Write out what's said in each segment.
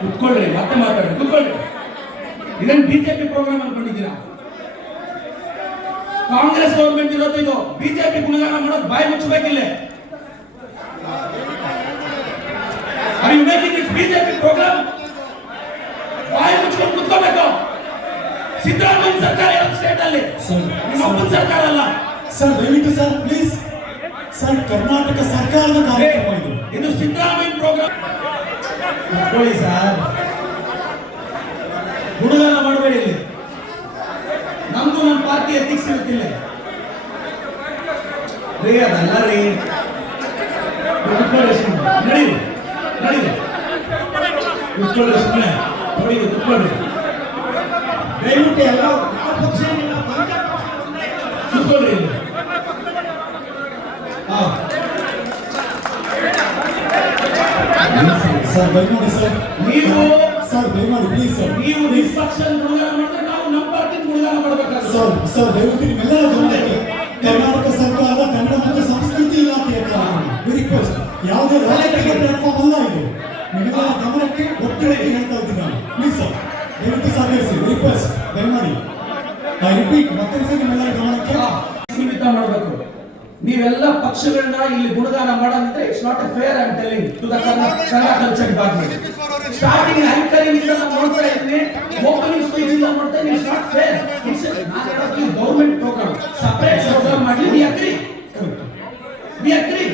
ಕುತ್ಕೊಳ್ಳ್ರಿ ಮತ್ತೆ ಮಾತಾಡ್ರಿ ಕುತ್ಕೊಳ್ಳ್ರಿ. ಇದನ್ನ ಬಿಜೆಪಿ ಪ್ರೋಗ್ರಾಮ್ ಅನ್ಕೊಂಡಿದ್ದೀರಾ? ಕಾಂಗ್ರೆಸ್ ಗೌರ್ಮೆಂಟ್ ಇರೋದು ಇದು. ಬಿಜೆಪಿ ಗುಣಗಾನ ಮಾಡೋದು ಬಾಯಿ ಮುಚ್ಚಬೇಕಿಲ್ಲ. Are you making it's BJP programme ಬಾಯಿ ಮುಚ್ಕೊಂಡು ಕುತ್ಕೋಬೇಕು. ಸಿದ್ದರಾಮಯ್ಯ ಸರ್ಕಾರ ಯಾವ ಸ್ಟೇಟ್ ಅಲ್ಲಿ. ನಿಮ್ಮ ಅಪ್ಪನ ಸರ್ಕಾರ ಅಲ್ಲ. ಸರ್ ದಯವಿಟ್ಟು ಸರ್ ಪ್ಲೀಸ್ ಸರ್ ಕರ್ನಾಟಕ ಸರ್ಕಾರದ ಕಾರ್ಯಕ್ರಮ ಇದು. ಇದು ಸಿದ್ದರಾಮಯ್ಯ ಪ್ರೋಗ್ರಾಮ್ ನೋಡಿ ಸರ್ ಹುಡುಗನ ಮಾಡಬೇಡಿ ಇಲ್ಲಿ ನಮ್ದು ನಮ್ಮ ಪಾರ್ಟಿ ಎಥಿಕ್ಸ್ ಇರುತ್ತಿಲ್ಲ ರೀ ಅದಲ್ಲ ರೀ ಕುತ್ಕೊಳ್ಳಿ ಸುಮ್ಮನೆ ನಡೀರಿ ನಡೀರಿ ಕುತ್ಕೊಳ್ಳಿ ಸುಮ್ಮನೆ ನೋಡಿ ಕುತ್ಕೊಳ್ಳಿ ದಯವಿಟ್ಟು ಎಲ್ಲ ಯಾವ ಪಕ್ಷ ಇಲ್ಲ, ಪಂಚ ಕುತ್ಕೊಳ್ಳಿ ಇಲ್ಲಿ ಹಾ ಸರ್ ದಯಮಾಡಿ ಸರ್. ನೀವು ಸರ್ ದಯಮಾಡಿ ಪ್ಲೀಸ್ ಸರ್. ನೀವು ಇನ್ಸ್ಟ್ರಕ್ಷನ್ ಗುಣಗಾನ ಮಾಡಿದ್ರೆ ನಾವು ನಮ್ಮ ಪಾರ್ಟಿ ಗುಣಗಾನ ಮಾಡಬೇಕಾಗುತ್ತೆ. ಸರ್ ಸರ್ ದಯವಿಟ್ಟು ನಿಮ್ಮೆಲ್ಲರ ಜೊತೆಗೆ ಕರ್ನಾಟಕ ಸರ್ಕಾರದ ಕನ್ನಡ ಮತ್ತು ಸಂಸ್ಕೃತಿ ಇಲಾಖೆಯ ರಿಕ್ವೆಸ್ಟ್ ಯಾವುದೇ ರಾಜಕೀಯ ಪ್ಲಾಟ್ಫಾರ್ಮ್ ಅಲ್ಲ ಇದು. ನಿಮ್ಮೆಲ್ಲರ ಗಮನಕ್ಕೆ ಒತ್ತಡಕ್ಕೆ ಹೇಳ್ತಾ ಇದ್ದೀನಿ ನಾನು. Please sir. ದಯವಿಟ್ಟು ಸಹಕರಿಸಿ ರಿಕ್ವೆಸ್ಟ್ ದಯಮಾಡಿ ಐ ರಿಪೀಟ್ ಮತ್ತೊಂದ್ಸರಿ ನಿಮ್ಮೆಲ್ಲರ ಗಮನಕ್ಕೆ ಸೀಮಿತ ಮಾಡಬೇಕು. ನೀವೆಲ್ಲ ಪಕ್ಷಗಳನ್ನ ಇಲ್ಲಿ ಗುಣಗಾನ ಮಾಡೋದಿದ್ರೆ it's not a fair I telling to the Kannada culture department starting anchoring ಇಂದ ನಾನು ನೋಡ್ತಾ ಇದ್ದೀನಿ ಓಪನಿಂಗ್ ಸ್ಪೀಚ್ ಇಂದ ನೋಡ್ತಾ ಇದ್ದೀನಿ ಇಟ್ಸ್ ನಾಟ್ ಫೇರ್ ಇಟ್ಸ್ ನಾನು ಹೇಳೋದು ಗೌರ್ಮೆಂಟ್ ಪ್ರೋಗ್ರಾಮ್ ಸಪರೇಟ್ ಪ್ರೋಗ್ರಾಮ್ ಮಾಡಿ ನೀ ಅಗ್ರಿ ನೀ ಅಗ್ರಿ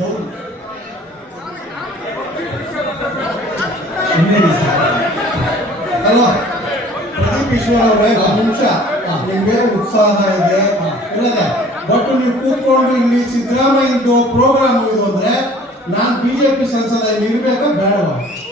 ಗೌರ್ಮೆಂಟ್ ಅಲ್ವಾ? ಪ್ರದೀಪ್ ಈಶ್ವರ್ ಅವರೇ ಒಂದು ನಿಮಿಷ. ನಿಮ್ಗೆ ಉತ್ಸಾಹ ಇದೆ. ಇಲ್ಲದೆ, ಬಟ್ ನೀವು ಕೂತ್ಕೊಂಡು ಇಲ್ಲಿ ಸಿದ್ದರಾಮಯ್ಯ ಪ್ರೋಗ್ರಾಮ್ ಇದು ಅಂದ್ರೆ, ನಾನು ಬಿಜೆಪಿ ಸಂಸದ ಇರ್ಬೇಕಾ? ಬೇಡವಾ?